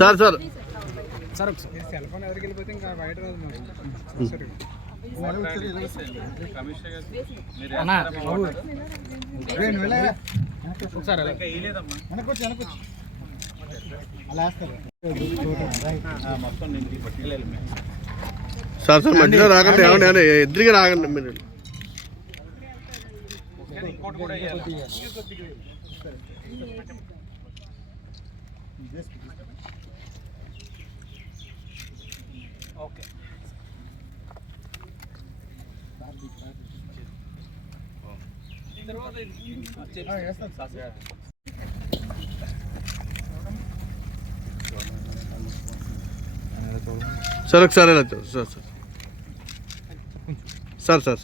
Sir sir. Sir ఒకసారి. Cell phone ఎవరికి వెళ్ళిపోతే ఇంకా బయట రాదు మాకు. సరే. సార్ మధ్యలో రాకండి. ఏమండి ఎదురుగా రాకండి మీరు. వేస్తారు. సార్ ఒకసారి ఇలా చూ- sir sir sir sir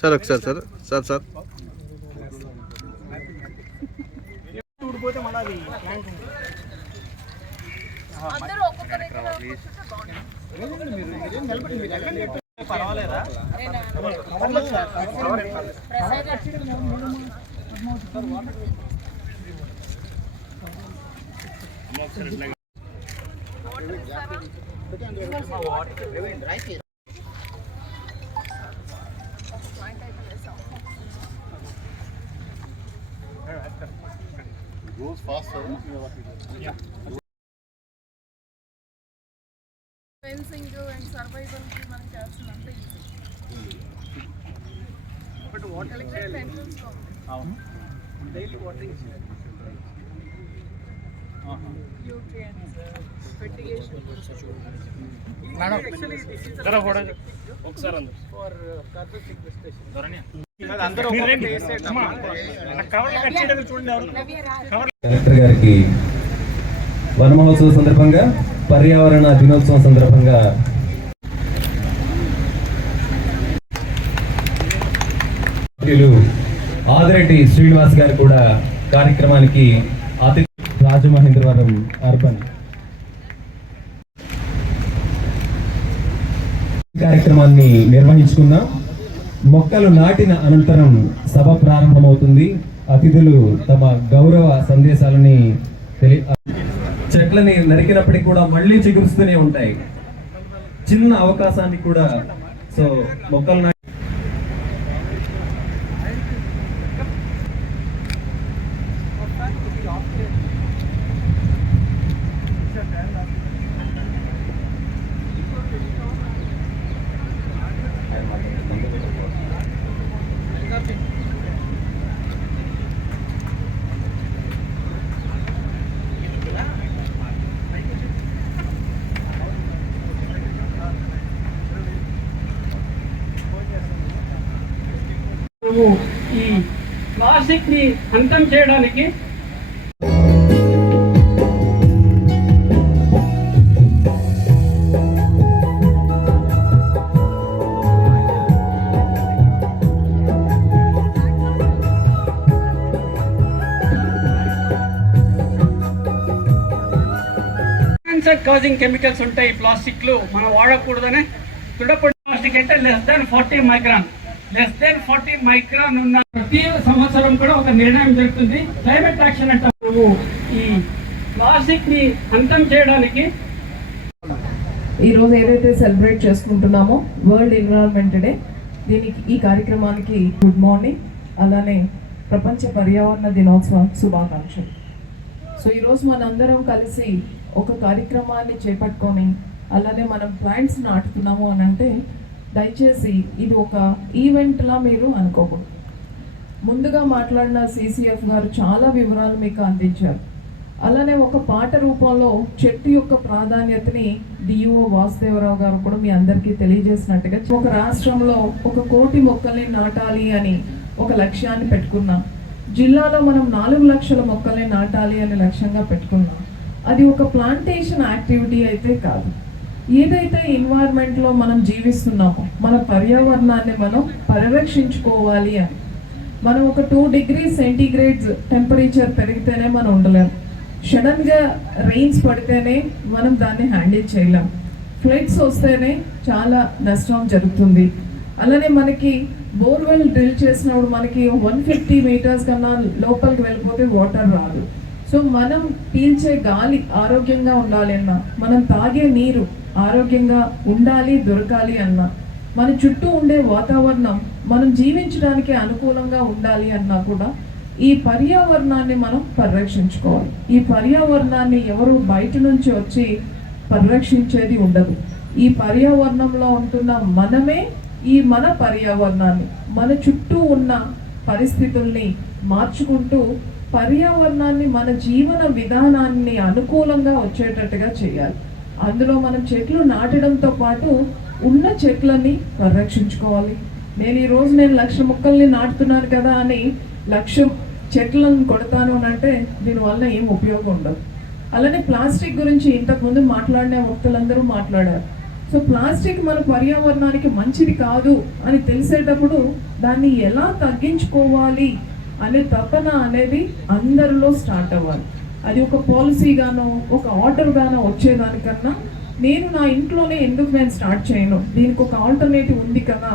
sir ఒకసారి సార్ దగ్గర కూర్చుంటే బాగుంటుంది. ప్రసాద్ Fencing and సర్వైవల్కి మనం చేస్తున్నంత ఈజీ బట్ వాటర్ ఎంట్రన్స్లో న్యూట్రియంట్స్ ఫెర్టిగేషన్ కలెక్టర్ గారికి వన మహోత్సవం సందర్భంగా పర్యావరణ దినోత్సవం సందర్భంగా ఆదిరెడ్డి శ్రీనివాస్ గారు కూడా కార్యక్రమానికి అతిథి రాజమహేంద్రవరం అర్బన్. కార్యక్రమాన్ని నిర్వహించుకుందాం మొక్కలు నాటిన అనంతరం సభ ప్రారంభమవుతుంది. అతిథులు తమ గౌరవ సందేశాలని తెలి చెట్లని నరికినప్పటికీ కూడా మళ్ళీ చిగురుస్తూనే ఉంటాయి. చిన్న అవకాశాన్ని కూడా సో మొక్కలు నాటి ఈ ప్లాస్టిక్ని అంతం చేయడానికి క్యాన్సర్ కాజింగ్ కెమికల్స్ ఉంటాయి ప్లాస్టిక్లో మనం వాడకూడదనే. తుడపడి ప్లాస్టిక్ అంటే less than forty micron less than forty micron ఉన్న ప్రతి సంవత్సరం కూడా ఒక నిర్ణయం జరుగుతుంది. క్లైమేట్ యాక్షన్ అంటే మనము ఈ ప్లాస్టిక్ని అంతం చేయడానికి ఈ రోజు ఏదైతే సెలబ్రేట్ చేసుకుంటున్నామో వరల్డ్ ఎన్విరాన్మెంట్ డే దీనికి ఈ కార్యక్రమానికి గుడ్ మార్నింగ్ అలానే ప్రపంచ పర్యావరణ దినోత్సవ శుభాకాంక్షలు. సో ఈరోజు మనందరం కలిసి ఒక కార్యక్రమాన్ని చేపట్టుకొని అలానే మనం ప్లాంట్స్ నాటుతున్నాము అని అంటే దయచేసి ఇది ఒక ఈవెంట్లా మీరు అనుకోకూడదు. ముందుగా మాట్లాడిన సిసిఎఫ్ గారు చాలా వివరాలు మీకు అందించారు. అలానే ఒక పాట రూపంలో చెట్టు యొక్క ప్రాధాన్యతని డిఓ వాసుదేవరావు గారు కూడా మీ అందరికీ తెలియజేసినట్టుగా ఒక రాష్ట్రంలో ఒక కోటి మొక్కల్ని నాటాలి అని ఒక లక్ష్యాన్ని పెట్టుకున్నాం. జిల్లాలో మనం నాలుగు లక్షల మొక్కల్ని నాటాలి అనే లక్ష్యంగా పెట్టుకున్నాం. అది ఒక ప్లాంటేషన్ యాక్టివిటీ అయితే కాదు. ఏదైతే ఎన్వైర్న్మెంట్లో మనం జీవిస్తున్నామో మన పర్యావరణాన్ని మనం పరిరక్షించుకోవాలి అని. మనం ఒక టూ డిగ్రీ సెంటీగ్రేడ్స్ టెంపరేచర్ పెరిగితేనే మనం ఉండలేము సడన్గా రెయిన్స్ పడితేనే మనం దాన్ని హ్యాండిల్ చేయలేం. ఫ్లడ్స్ వస్తేనే చాలా నష్టం జరుగుతుంది. అలానే మనకి బోర్వెల్ డ్రిల్ చేసినప్పుడు మనకి వన్ ఫిఫ్టీ మీటర్స్ కన్నా లోపలికి వెళ్ళిపోతే వాటర్ రాదు. సో మనం పీల్చే గాలి ఆరోగ్యంగా ఉండాలన్నా మనం తాగే నీరు ఆరోగ్యంగా ఉండాలి దొరకాలి అన్నా. మన చుట్టూ ఉండే వాతావరణం మనం జీవించడానికి అనుకూలంగా ఉండాలి అన్నా కూడా ఈ పర్యావరణాన్ని మనం పరిరక్షించుకోవాలి. ఈ పర్యావరణాన్ని ఎవరు బయట నుంచి వచ్చి పరిరక్షించేది ఉండదు. ఈ పర్యావరణంలో ఉంటున్న మనమే ఈ మన పర్యావరణాన్ని మన చుట్టూ ఉన్న పరిస్థితుల్ని మార్చుకుంటూ పర్యావరణాన్ని మన జీవన విధానాన్ని అనుకూలంగా వచ్చేటట్టుగా చేయాలి. అందులో మనం చెట్లు నాటడంతో పాటు ఉన్న చెట్లని పరిరక్షించుకోవాలి. నేను ఈరోజు నేను లక్ష మొక్కల్ని నాటుతున్నాను కదా అని లక్ష చెట్లను కొడతాను అని అంటే దీనివల్ల ఏం ఉపయోగం ఉండదు. అలానే ప్లాస్టిక్ గురించి ఇంతకుముందు మాట్లాడిన వక్తలందరూ మాట్లాడారు. సో ప్లాస్టిక్ మన పర్యావరణానికి మంచిది కాదు అని తెలిసేటప్పుడు దాన్ని ఎలా తగ్గించుకోవాలి అనే తపన అనేది అందరిలో స్టార్ట్ అవ్వాలి. అది ఒక పాలసీగానో ఒక ఆర్డర్ గానో వచ్చేదానికన్నా నేను నా ఇంట్లోనే ఎందుకు నేను స్టార్ట్ చేయను. దీనికి ఒక ఆల్టర్నేటివ్ ఉంది కదా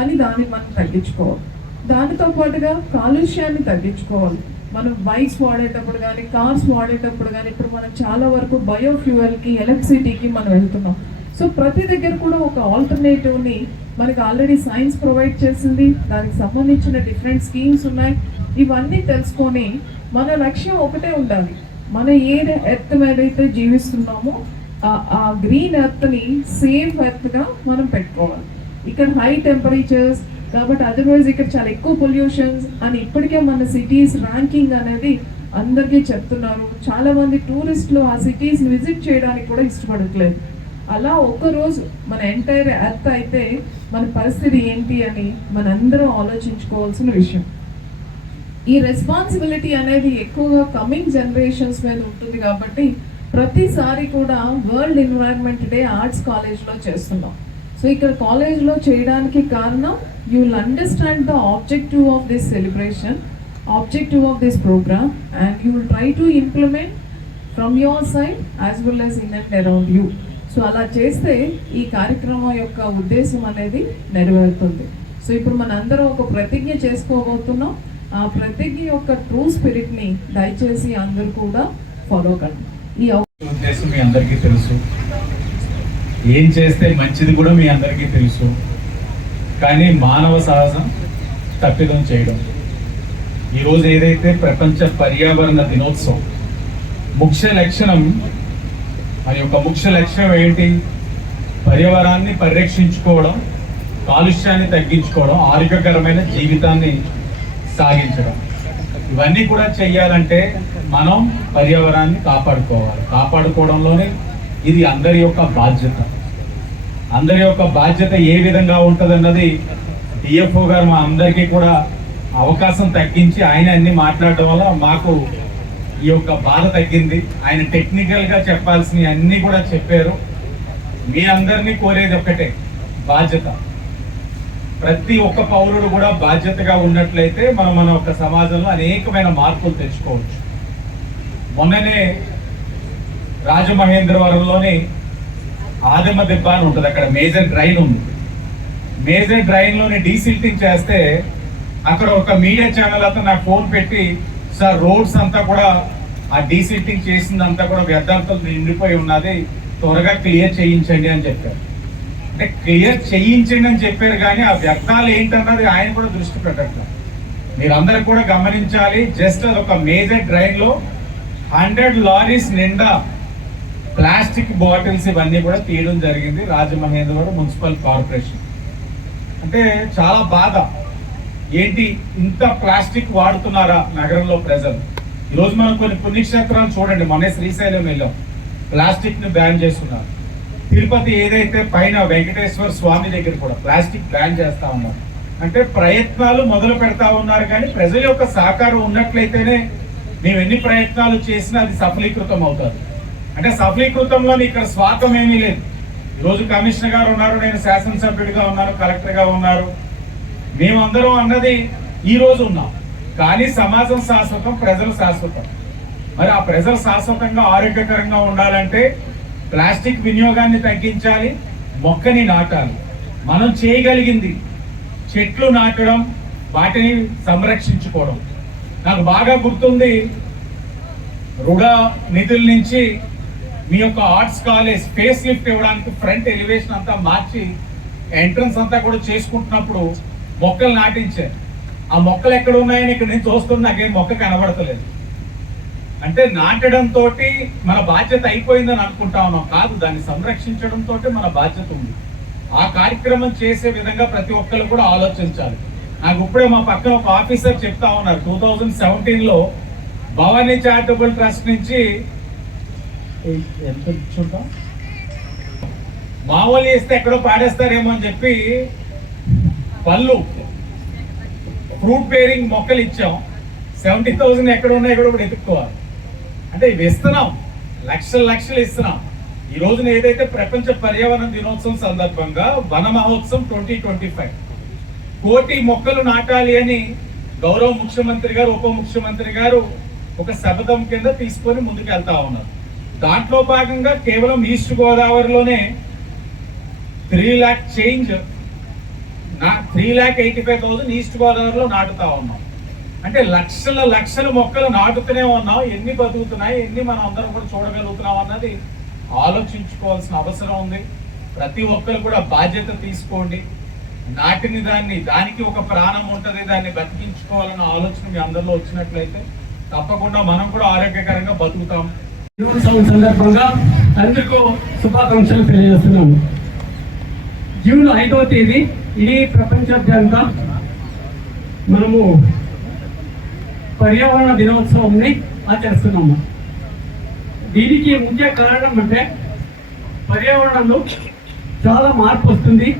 అని దాన్ని మనం తగ్గించుకోవాలి. దానితో పాటుగా కాలుష్యాన్ని తగ్గించుకోవాలి. మనం బైక్స్ వాడేటప్పుడు కానీ కార్స్ వాడేటప్పుడు కానీ ఇప్పుడు మనం చాలా వరకు బయోఫ్యూయల్కి ఎలక్ట్రిసిటీకి మనం వెళ్తున్నాం. సో ప్రతి దగ్గర కూడా ఒక ఆల్టర్నేటివ్ని మనకి ఆల్రెడీ సైన్స్ ప్రొవైడ్ చేసింది. దానికి సంబంధించిన డిఫరెంట్ స్కీమ్స్ ఉన్నాయి. ఇవన్నీ తెలుసుకొని మన లక్ష్యం ఒకటే ఉండాలి. మన ఏ ఎర్త్ మీద అయితే జీవిస్తున్నామో ఆ- గ్రీన్ ఎర్త్ని సేఫ్ ఎర్త్గా మనం పెట్టుకోవాలి. ఇక్కడ హై టెంపరేచర్స్ కాబట్టి అదర్వైజ్ ఇక్కడ చాలా ఎక్కువ పొల్యూషన్స్ అని ఇప్పటికే మన సిటీస్ ర్యాంకింగ్ అనేది అందరికీ చెప్తున్నారు. చాలా మంది టూరిస్టులు ఆ సిటీస్ని విజిట్ చేయడానికి కూడా ఇష్టపడట్లేదు. అలా ఒక్కరోజు మన ఎంటైర్ ఎర్త్ అయితే మన పరిస్థితి ఏంటి అని మనందరం ఆలోచించుకోవాల్సిన విషయం. ఈ రెస్పాన్సిబిలిటీ అనేది ఎక్కువగా కమింగ్ జనరేషన్స్ మీద ఉంటుంది కాబట్టి ప్రతిసారి కూడా వరల్డ్ ఎన్విరాన్మెంట్ డే ఆర్ట్స్ కాలేజ్లో చేస్తున్నాం. సో ఇక్కడ కాలేజ్లో చేయడానికి కారణం you will understand the objective of this celebration objective of this programme and you will try to implement from your side as well as in and around you so అలా చేస్తే ఈ కార్యక్రమం యొక్క ఉద్దేశం అనేది నెరవేరుతుంది. సో ఇప్పుడు మనందరం ఒక ప్రతిజ్ఞ చేసుకోబోతున్నాం. ఆ ప్రతిజ్ఞ యొక్క ట్రూ స్పిరిట్ని దయచేసి అందరూ కూడా ఫాలో కండి. ఈ ఉద్దేశం మీ అందరికీ తెలుసు. ఏం చేస్తే మంచిది కూడా మీ అందరికీ తెలుసు. కానీ మానవ సహజం తప్పిదం చేయడం. ఈరోజు ఏదైతే ప్రపంచ పర్యావరణ దినోత్సవం ముఖ్య లక్షణం మరి యొక్క ముఖ్య లక్ష్యం ఏంటి? పర్యావరణాన్ని పరిరక్షించుకోవడం కాలుష్యాన్ని తగ్గించుకోవడం ఆరోగ్యకరమైన జీవితాన్ని సాగించడం ఇవన్నీ కూడా చెయ్యాలంటే మనం పర్యావరణాన్ని కాపాడుకోవాలి. కాపాడుకోవడంలోనే ఇది అందరి యొక్క బాధ్యత. అందరి యొక్క బాధ్యత ఏ విధంగా ఉంటదన్నది డిఎఫ్ఓ గారు మా అందరికీ కూడా అవకాశం తగ్గించి ఆయన అన్ని మాట్లాడడం వల్ల మాకు ఈ యొక్క బాధ తగ్గింది. ఆయన టెక్నికల్గా చెప్పాల్సినవి అన్నీ కూడా చెప్పారు. మీ అందరినీ కోరేది ఒక్కటే బాధ్యత. ప్రతి ఒక్క పౌరుడు కూడా బాధ్యతగా ఉన్నట్లయితే మనం మన ఒక సమాజంలో అనేకమైన మార్పులు తెచ్చుకోవచ్చు. మొన్ననే రాజమహేంద్రవరంలోని ఆదిమ దిబ్బ అని ఉంటుంది అక్కడ మేజర్ డ్రైన్ ఉంది. మేజర్ డ్రైన్లోని డీసిల్టింగ్ చేస్తే అక్కడ ఒక మీడియా ఛానల్ అతను నాకు ఫోన్ పెట్టి సార్ రోడ్స్ అంతా కూడా ఆ డీసిల్టింగ్ చేసిందంతా కూడా వ్యర్థాలతో నిండిపోయి ఉన్నది త్వరగా క్లియర్ చేయించండి అని చెప్పారు. అంటే క్లియర్ చేయించండి అని చెప్పారు కానీ ఆ వ్యర్థాలు ఏంటన్నది ఆయన కూడా దృష్టి పెట్టట్లేదు. మీరందరూ కూడా గమనించాలి జస్ట్ అది ఒక మేజర్ డ్రైన్లో హండ్రెడ్ లారీస్ నిండా ప్లాస్టిక్ బాటిల్స్ ఇవన్నీ కూడా తీయడం జరిగింది రాజమహేంద్రవరం మున్సిపల్ కార్పొరేషన్. అంటే చాలా బాధ. ఏంటి ఇంత ప్లాస్టిక్ వాడుతున్నారా నగరంలో ప్రజలు? ఈరోజు మనం కొన్ని పుణ్యక్షేత్రాలు చూడండి మొన్నే శ్రీశైలం వెళ్ళాం. ప్లాస్టిక్ని బ్యాన్ చేస్తున్నారు. తిరుపతి ఏదైతే పైన వెంకటేశ్వర స్వామి దగ్గర కూడా ప్లాస్టిక్ బ్యాన్ చేస్తా ఉన్నారు. అంటే ప్రయత్నాలు మొదలు పెడతా ఉన్నారు కానీ ప్రజల యొక్క సహకారం ఉన్నట్లయితేనే మేము ఎన్ని ప్రయత్నాలు చేసినా అది సఫలీకృతం అవుతుంది. అంటే సఫలీకృతంలో ఇక్కడ స్వార్థం ఏమీ లేదు. ఈరోజు కమిషనర్ గారు ఉన్నారు నేను శాసనసభ్యుడిగా ఉన్నాను కలెక్టర్గా ఉన్నారు. మేమందరం అన్నది ఈరోజు ఉన్నాం. కానీ సమాజం శాశ్వతం ప్రజలు శాశ్వతం. మరి ఆ ప్రజలు శాశ్వతంగా ఆరోగ్యకరంగా ఉండాలంటే ప్లాస్టిక్ వినియోగాన్ని తగ్గించాలి మొక్కని నాటాలి. మనం చేయగలిగింది చెట్లు నాటడం వాటిని సంరక్షించుకోవడం. నాకు బాగా గుర్తుంది రుడా నిధుల నుంచి మీ యొక్క ఆర్ట్స్ కాలేజ్ స్పేస్ లిఫ్ట్ ఇవ్వడానికి ఫ్రంట్ ఎలివేషన్ అంతా మార్చి ఎంట్రన్స్ అంతా కూడా చేసుకుంటున్నప్పుడు మొక్కలు నాటించారు. ఆ మొక్కలు ఎక్కడ ఉన్నాయని ఇక్కడ నేను చూస్తున్నా నాకేం మొక్క కనబడతలేదు. అంటే నాటడం తోటి మన బాధ్యత అయిపోయిందని అనుకుంటా ఉన్నాం. కాదు దాన్ని సంరక్షించడం తోటి మన బాధ్యత ఉంది. ఆ కార్యక్రమం చేసే విధంగా ప్రతి ఒక్కరు కూడా ఆలోచించాలి. నాకు ఇప్పుడే మా పక్కన ఒక ఆఫీసర్ చెప్తా ఉన్నారు. టూ థౌజండ్ సెవెంటీన్లో భవానీ చారిటబుల్ ట్రస్ట్ నుంచి ఎంత ఇచ్చుంటాం? మామూలు వేస్తే ఎక్కడో పాడేస్తారేమో అని చెప్పి పళ్ళు ఫ్రూట్ బేరింగ్ మొక్కలు ఇచ్చాం. సెవెంటీ థౌసండ్ ఎక్కడ ఉన్నాయి కూడా ఇప్పుడు ఎత్తుక్కోవాలి అంటే ఇవి ఇస్తున్నాం లక్షలు లక్షలు ఇస్తున్నాం. ఈ రోజున ఏదైతే ప్రపంచ పర్యావరణ దినోత్సవం సందర్భంగా వన మహోత్సవం ట్వంటీ ట్వంటీ ఫైవ్ కోటి మొక్కలు నాటాలి అని గౌరవ ముఖ్యమంత్రి గారు ఉప ముఖ్యమంత్రి గారు ఒక శపథం కింద తీసుకొని ముందుకు వెళ్తా ఉన్నారు. దాంట్లో భాగంగా కేవలం ఈస్ట్ గోదావరిలోనే త్రీ ల్యాక్ చేంజ్ నా three lakh eighty five thousand east గోదావరిలో నాటుతా ఉన్నాం. అంటే లక్షల లక్షల మొక్కలు నాటుతూనే ఉన్నాం. ఎన్ని బతుకుతున్నాయి ఎన్ని మనం అందరం కూడా చూడగలుగుతున్నాం అన్నది ఆలోచించుకోవాల్సిన అవసరం ఉంది. ప్రతి ఒక్కరు కూడా బాధ్యత తీసుకోండి. నాటిన దాన్ని దానికి ఒక ప్రాణం ఉంటుంది దాన్ని బతికించుకోవాలన్న ఆలోచన మీ అందరిలో వచ్చినట్లయితే తప్పకుండా మనం కూడా ఆరోగ్యకరంగా బతుకుతాం. దినోత్సవం సందర్భంగా అందరికీ శుభాకాంక్షలు తెలియజేస్తున్నాము జూన్ ఐదవ తేదీ ఈ ప్రపంచవ్యాప్తంగా మనము పర్యావరణ దినోత్సవంని ఆచరిస్తున్నాము. దీనికి ముఖ్య కారణం అంటే పర్యావరణంలో చాలా మార్పు వస్తుంది.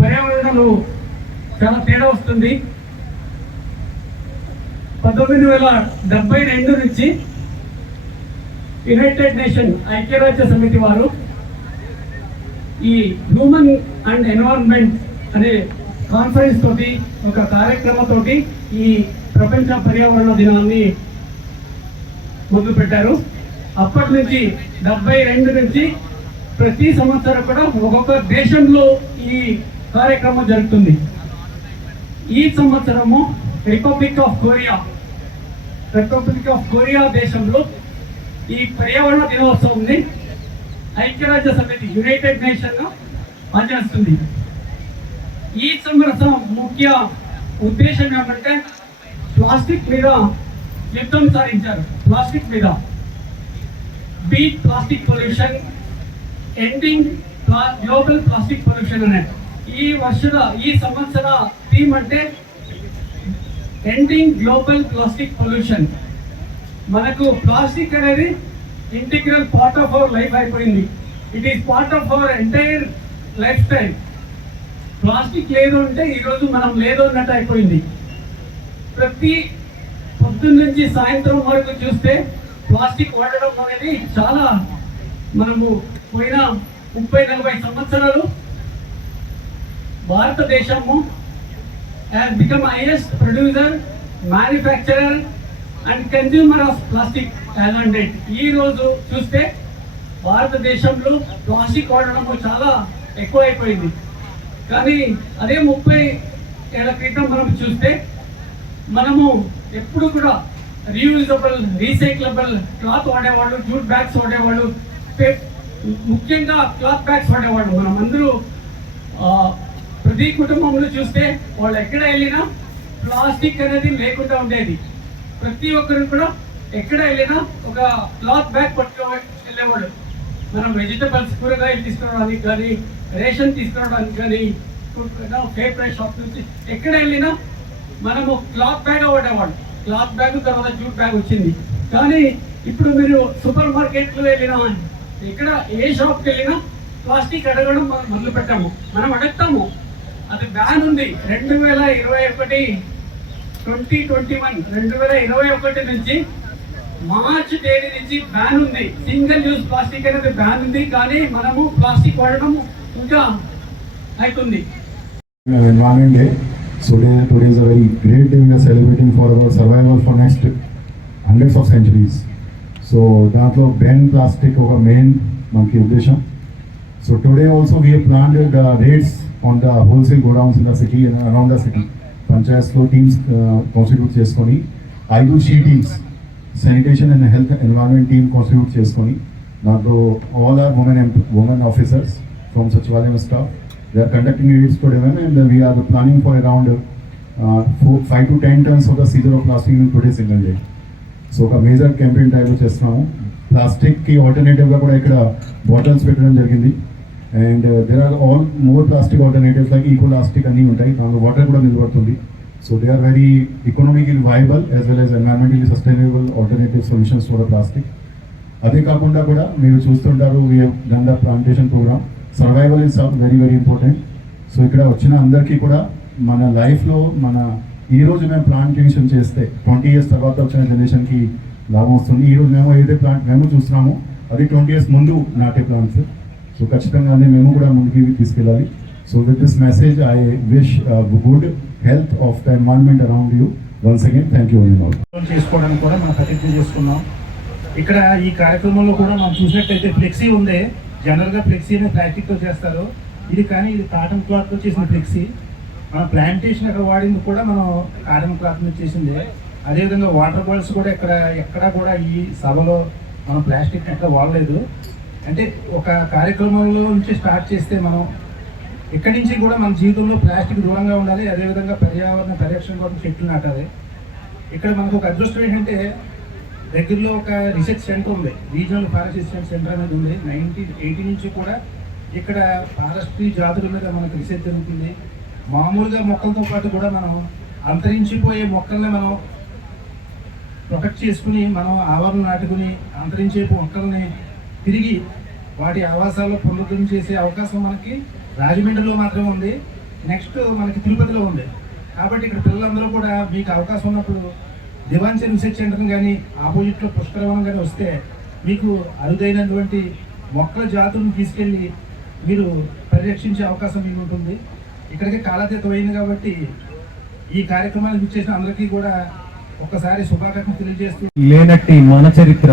పర్యావరణంలో చాలా తేడా వస్తుంది. పంతొమ్మిది వేల డెబ్బై రెండు నుంచి యునైటెడ్ నేషన్ ఐక్యరాజ్య సమితి వారు ఈ హ్యూమన్ అండ్ ఎన్వైరన్మెంట్ అనే కాన్ఫరెన్స్ తోటి ఒక కార్యక్రమం తోటి ఈ ప్రపంచ పర్యావరణ దినాన్ని మొదలు పెట్టారు అప్పటి నుంచి డెబ్బై రెండు నుంచి ప్రతి సంవత్సరం కూడా ఒక్కొక్క దేశంలో ఈ కార్యక్రమం జరుగుతుంది. ఈ సంవత్సరము republic of Korea republic of Korea దేశంలో ఈ పర్యావరణ దినోత్సవంని ఐక్యరాజ్య సమితి యునైటెడ్ నేషన్గా ఆచరిస్తుంది. ఈ సంవత్సరం ముఖ్య ఉద్దేశం ఏమంటే ప్లాస్టిక్ మీద యుద్ధం సాధించారు. ప్లాస్టిక్ మీద. Beat plastic pollution ending global plastic pollution అనే. ఈ వర్షద ఈ సంవత్సర థీమ్ అంటే ఎండింగ్ గ్లోబల్ ప్లాస్టిక్ పొల్యూషన్ మనకు ప్లాస్టిక్ అనేది integral part of our life అయిపోయింది. It is part of our entire lifestyle plastic లేదు అంటే ఈరోజు మనం లేదు అన్నట్టు అయిపోయింది. ప్రతి పొద్దున్న నుంచి సాయంత్రం వరకు చూస్తే ప్లాస్టిక్ వాడడం అనేది చాలా మనము పోయిన ముప్పై నలభై సంవత్సరాలు భారతదేశము has become highest producer manufacturer and consumer of plastic as on ఈ రోజు చూస్తే భారతదేశంలో ప్లాస్టిక్ వాడడము చాలా ఎక్కువైపోయింది. కానీ అదే ముప్పై ఏళ్ళ క్రితం మనం చూస్తే మనము ఎప్పుడు కూడా రీయూజబుల్ రీసైక్లబుల్ క్లాత్ వాడేవాళ్ళు జూట్ బ్యాగ్స్ వాడేవాళ్ళు ముఖ్యంగా క్లాత్ బ్యాగ్స్ వాడేవాళ్ళు. మనం అందరూ ప్రతి కుటుంబంలో చూస్తే వాళ్ళు ఎక్కడ వెళ్ళినా ప్లాస్టిక్ అనేది లేకుండా ఉండేది. ప్రతి ఒక్కరు కూడా ఎక్కడ వెళ్ళినా ఒక క్లాత్ బ్యాగ్ పట్టుకో వెళ్ళేవాడు. మనం వెజిటబుల్స్ కూరగాయలు తీసుకురావడానికి కానీ రేషన్ తీసుకురావడానికి కానీ ఫేర్ షాప్ నుంచి ఎక్కడ వెళ్ళినా మనము క్లాత్ బ్యాగ్ వాడేవాడు క్లాత్ బ్యాగ్ తర్వాత జూట్ బ్యాగ్ వచ్చింది. కానీ ఇప్పుడు మీరు సూపర్ మార్కెట్లో వెళ్ళినా ఇక్కడ ఏ షాప్కి వెళ్ళినా ప్లాస్టిక్ అడగడం మనం మొదలు పెట్టాము. మనం అడుగుతాము. అది బ్యాన్ ఉంది. రెండు వేల ఇరవై ఒకటి ట్వంటీ ట్వంటీ వన్ రెండు వేల ఇరవై ఒకటి నుంచి మార్చ్ తేదీ నుంచి బ్యాన్ ఉంది. సింగిల్ యూజ్ ప్లాస్టిక్ అనేది బ్యాన్ ఉంది. కానీ మనము ప్లాస్టిక్ వాడడం ఇంకా అవుతుంది Environment so day today is a very great day we are for for our survival for hundreds of centuries so దాంట్లో బ్యాన్ ప్లాస్టిక్ ఒక మెయిన్ మనకి ఉద్దేశం so today also we plan the rates on the wholesale godowns in the city around the city పంచాయత్స్లో teams constitute చేసుకొని ఐదు she teams sanitation and health environment team constitute చేసుకొని దాంట్లో all are women women officers from సచివాలయం staff are conducting raids to Devon and we are planning for around four five to ten tons of the seizure of plastic in today single day so ఒక major campaign టైప్లో చేస్తున్నాము ప్లాస్టిక్కి ఆల్టర్నేటివ్గా కూడా ఇక్కడ bottles పెట్టడం జరిగింది. And there are all more plastic alternatives like eco plastic అన్నీ ఉంటాయి. దాంట్లో వాటర్ కూడా నిలబడుతుంది. So they are very economically viable as well as environmentally sustainable alternative solutions for the plastic అదే కాకుండా కూడా మీరు చూస్తుంటారు we done the plantation programme survival is very very important so ఇక్కడ వచ్చిన అందరికీ కూడా మన లైఫ్లో మన ఈ రోజు మేము ప్లాంటేషన్ చేస్తే ట్వంటీ ఇయర్స్ తర్వాత వచ్చిన జనరేషన్కి లాభం వస్తుంది. ఈ రోజు మేము ఏదైతే ప్లాంట్ మేము చూస్తున్నామో అది ట్వంటీ ఇయర్స్ ముందు నాటే ప్లాంట్స్ సో ఖచ్చితంగానే మేము కూడా ముందుకి తీసుకెళ్ళాలి. So with this message I wish good health of the environment around you once again thank you very much చేసుకోవడానికి కూడా మనం ప్రతిజ్ఞ చేసుకున్నాం. ఇక్కడ ఈ కార్యక్రమంలో కూడా మనం చూసినట్టయితే ఫ్లెక్సీ ఉంది. జనరల్గా ఫ్లెక్సీ అనేది చేస్తారు. ఇది కానీ ఇది కాటన్ క్లాత్తో చేసిన ఫ్లెక్సీ. మన ప్లాంటేషన్ అక్కడ వాడింది కూడా మనం కాటన్ క్లాత్ మీద చేసింది. అదేవిధంగా వాటర్ బాల్స్ కూడా ఇక్కడ ఎక్కడా కూడా ఈ సభలో మనం ప్లాస్టిక్ ఎక్కడ వాడలేదు. అంటే ఒక కార్యక్రమంలో నుంచి స్టార్ట్ చేస్తే మనం ఇక్కడి నుంచి కూడా మన జీవితంలో ప్లాస్టిక్ దూరంగా ఉండాలి. అదేవిధంగా పర్యావరణ పరిరక్షణ కోసం చెట్లు నాటాలి. ఇక్కడ మనకు ఒక అదృష్టం ఏంటంటే దగ్గరలో ఒక రీసెర్చ్ సెంటర్ ఉంది. రీజనల్ ఫారెస్ట్ రీసెర్చ్ సెంటర్ అనేది ఉంది. నైన్టీన్ ఎయిటీ నుంచి కూడా ఇక్కడ ఫారెస్ట్రీ జాతుల మీద మనకు రీసెర్చ్ జరుగుతుంది. మామూలుగా మొక్కలతో పాటు కూడా మనం అంతరించిపోయే మొక్కల్ని మనం ప్రొటెక్ట్ చేసుకుని మనం ఆవరణ నాటుకుని అంతరించే మొక్కల్ని తిరిగి వాటి ఆవాసాల్లో పునరుద్ధరణ చేసే అవకాశం మనకి రాజమండ్రిలో మాత్రమే ఉంది. నెక్స్ట్ మనకి తిరుపతిలో ఉంది. కాబట్టి ఇక్కడ పిల్లలందరూ కూడా మీకు అవకాశం ఉన్నప్పుడు దివాన్సీ రీసెర్చ్ సెంటర్ కానీ ఆపోజిట్లో పుష్కరవనం కానీ వస్తే మీకు అరుదైనటువంటి మొక్కల జాతులను తీసుకెళ్ళి మీరు పరిరక్షించే అవకాశం మీకు ఉంటుంది ఇక్కడికి కాలాతీతమైంది కాబట్టి ఈ కార్యక్రమాన్ని చేసిన అందరికీ కూడా ఒక్కసారి శుభాకాంక్షలు తెలియజేస్తూ లేనట్టి మన చరిత్ర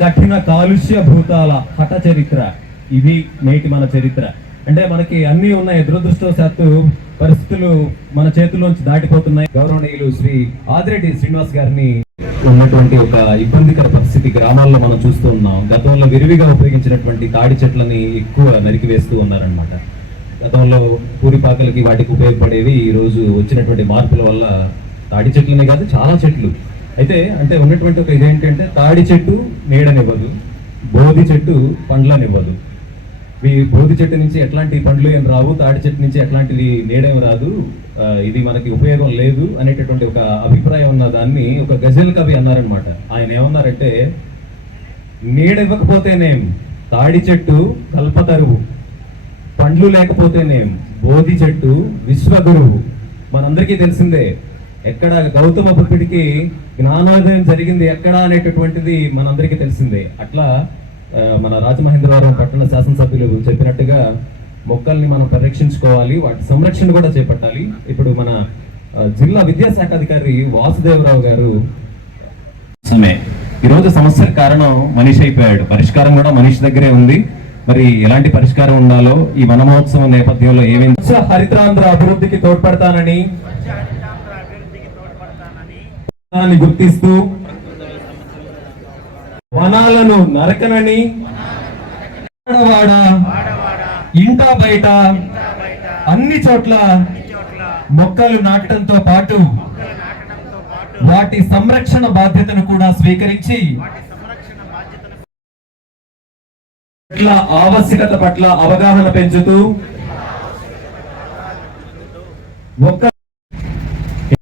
కఠిన కాలుష్య భూతాల హఠ చరిత్ర ఇది నేటి మన చరిత్ర. అంటే మనకి అన్ని ఉన్నాయి. దురదృష్టవశాత్తు పరిస్థితులు మన చేతుల్లోంచి దాటిపోతున్నాయి. గౌరవనీయులు శ్రీ ఆదిరెడ్డి శ్రీనివాస్ గారిని ఉన్నటువంటి ఒక ఇబ్బందికర పరిస్థితి గ్రామాల్లో మనం చూస్తూ ఉన్నాం. గతంలో విరివిగా ఉపయోగించినటువంటి తాడి చెట్లని ఎక్కువ నరికి వేస్తూ ఉన్నారనమాట గతంలో పూరిపాకలకి వాటికి ఉపయోగపడేవి ఈ రోజు వచ్చినటువంటి మార్పుల వల్ల తాడి చెట్లనే కాదు చాలా చెట్లు. అయితే అంటే ఉన్నటువంటి ఒక ఇదేంటంటే తాడి చెట్టు నీడనివ్వదు బోధి చెట్టు పండ్లనివ్వదు. ఈ బోధి చెట్టు నుంచి ఎట్లాంటి పండ్లు ఏం రావు తాడి చెట్టు నుంచి ఎట్లాంటిది నీడేం రాదు ఇది మనకి ఉపయోగం లేదు అనేటటువంటి ఒక అభిప్రాయం ఉన్న దాన్ని ఒక గజల్ కవి అన్నారనమాట ఆయన ఏమన్నారంటే నీడ ఇవ్వకపోతేనేం తాడి చెట్టు కల్పతరువు పండ్లు లేకపోతేనేం బోధి చెట్టు విశ్వగురువు మనందరికీ తెలిసిందే ఎక్కడ గౌతమ బుద్ధుడికి జ్ఞానోదయం జరిగింది ఎక్కడ అనేటటువంటిది మనందరికీ తెలిసిందే. అట్లా మన రాజమహేంద్రవరం పట్టణ శాసనసభ్యులు చెప్పినట్టుగా మొక్కల్ని మనం పరిరక్షించుకోవాలి వాటి సంరక్షణ కూడా చేపట్టాలి. ఇప్పుడు మన జిల్లా విద్యాశాఖ అధికారి వాసుదేవరావు గారు సమే ఈరోజు సమస్యకు కారణం మనిషి అయిపోయాడు. పరిష్కారం కూడా మనిషి దగ్గరే ఉంది. మరి ఎలాంటి పరిష్కారం ఉండాలో ఈ వన మహోత్సవం నేపథ్యంలో ఏమేమి హరితాంధ్ర అభివృద్ధికి తోడ్పడతానని గుర్తిస్తూ వనాలను నరకనని వాడ ఇంట బయట అన్ని చోట్ల మొక్కలు నాటడంతో పాటు వాటి సంరక్షణ బాధ్యతను కూడా స్వీకరించి పట్ల ఆవశ్యకత పట్ల అవగాహన పెంచుతూ మొక్క